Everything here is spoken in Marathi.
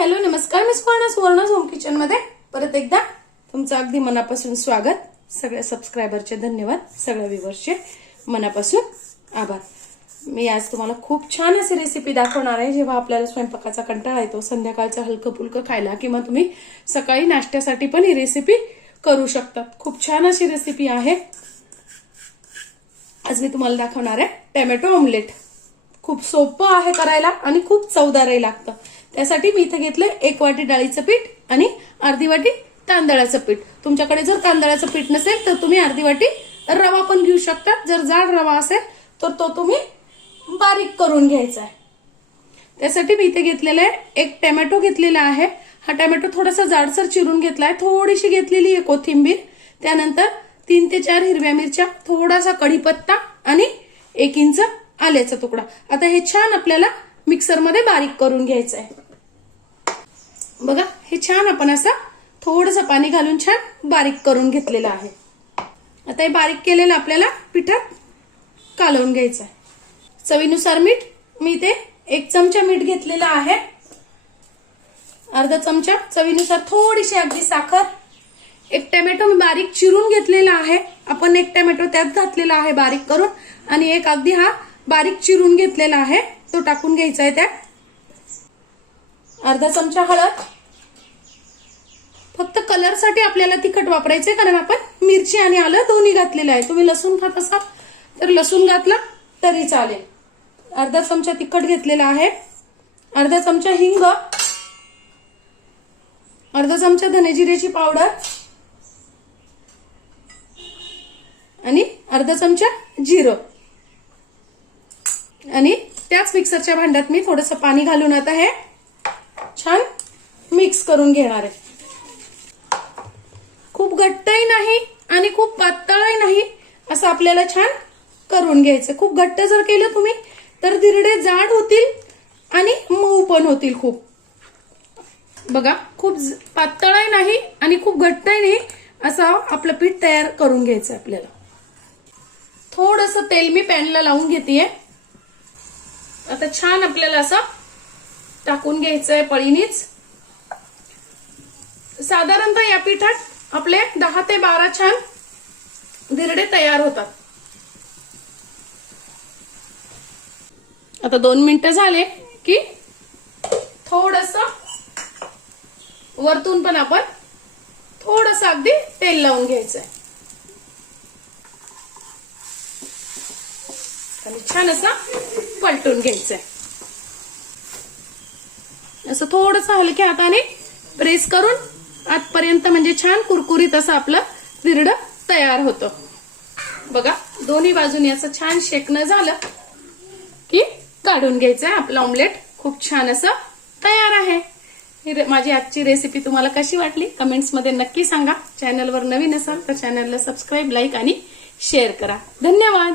हॅलो नमस्कार, मी सुवर्णा होम किचन मध्ये परत एकदा तुमचं अगदी मनापासून स्वागत. सगळ्या सबस्क्रायबरचे धन्यवाद, सगळ्या व्ह्यूअर्सचे मनापासून आभार. मी आज तुम्हाला खूप छान अशी रेसिपी दाखवणार आहे. जेव्हा आपल्याला स्वयंपाकाचा कंटाळा येतो, संध्याकाळचं हलकं फुलकं खायला किंवा तुम्ही सकाळी नाश्त्यासाठी पण ही रेसिपी करू शकतात. खूप छान अशी रेसिपी आहे. आज मी तुम्हाला दाखवणार आहे टोमॅटो ऑमलेट. खूप सोपं आहे करायला आणि खूप चवदारही लागतं. त्यासाठी मी इथे घेतले 1 वाटी डाळीचं पीठ आणि अर्धी वाटी तांदळाचं पीठ. तुमच्याकडे जर तांदळाचं पीठ नसेल तर तुम्ही अर्धी वाटी रवा पण घेऊ शकता. जर जाड रवा असेल तर तो तुम्ही बारीक करून घ्यायचा आहे. त्यासाठी मी इथे घेतलेला आहे 1 टोमॅटो घेतलेला आहे. हा टोमॅटो थोडासा जाडसर चिरून घेतलाय. थोडीशी घेतलेली आहे कोथिंबीर, त्यानंतर 3 ते 4 हिरव्या मिरच्या, थोडासा कढीपत्ता आणि 1 इंच आल्याचा तुकडा. आता हे छान आपल्याला मिक्सर मध्ये बारीक करून घ्यायचं आहे. बघा, हे छान आपण असं थोडंसं पाणी घालून छान बारीक करून घेतलेलं आहे. आता हे बारीक केलेलं आपल्याला पिठात कालवून घ्यायचं आहे. चवीनुसार मीठ, मी इथे 1 चमचा मीठ घेतलेला आहे. अर्धा चमचा चवीनुसार थोडीशी अगदी साखर. 1 टोमॅटो मी बारीक चिरून घेतलेला आहे. आपण 1 टोमॅटो त्यात घातलेला आहे बारीक करून, आणि 1 अगदी हा बारीक चिरून घेतलेला आहे तो टाकून घ्यायचा आहे. त्यात अर्धा चमचा हळद. फक्त कलरसाठी आपल्याला तिखट वापरायचे, कारण आपण मिरची आणि आलं दोन्ही घातलेलं आहे. तुम्ही लसूण खात असाल तर लसूण घातला तरी चालेल. अर्धा चमचा तिखट घेतलेला आहे. अर्धा चमचा हिंग, अर्धा चमचा धने जिऱ्याची पावडर आणि अर्धा चमचा जिरं. आणि त्याच मिक्सरच्या भांड्यात मी थोडंसं पाणी घालून आता हे छान मिक्स करून घेणार आहे. खूप घट्टही नाही आणि खूप पातळही नाही, असं आपल्याला छान करून घ्यायचं. खूप घट्ट जर केलं तुम्ही तर धिरडे जाड होतील आणि मऊ पण होतील खूप. बघा, खूप पातळही नाही आणि खूप घट्टही नाही, असं आपलं पीठ तयार करून घ्यायचं आपल्याला. थोडंसं तेल मी पॅनला लावून घेतेय. आता छान आपल्याला असं टाकून घ्यायचंय पळीनीच. साधारणतः या पिठात आपले 10 ते 12 छान धिरडे तयार होतात. आता 2 मिनिटं झाले की थोडंसं वरतून पण आपण थोडंसं अगदी तेल लावून घ्यायचंय आणि छान असं पलटून घ्यायचंय. असं थोडंसं हलक्या हाताने प्रेस करून आतपर्यंत, म्हणजे छान कुरकुरीत असं आपलं धिरडं तयार होतं. बघा, दोन्ही बाजूने असं छान शेकणं झालं की काढून घ्यायचंय. आपलं ऑमलेट खूप छान असं तयार आहे. माझी आजची रेसिपी तुम्हाला कशी वाटली कमेंट्स मध्ये नक्की सांगा. चॅनलवर नवीन असाल तर चॅनलला सबस्क्राईब, लाईक आणि शेअर करा. धन्यवाद.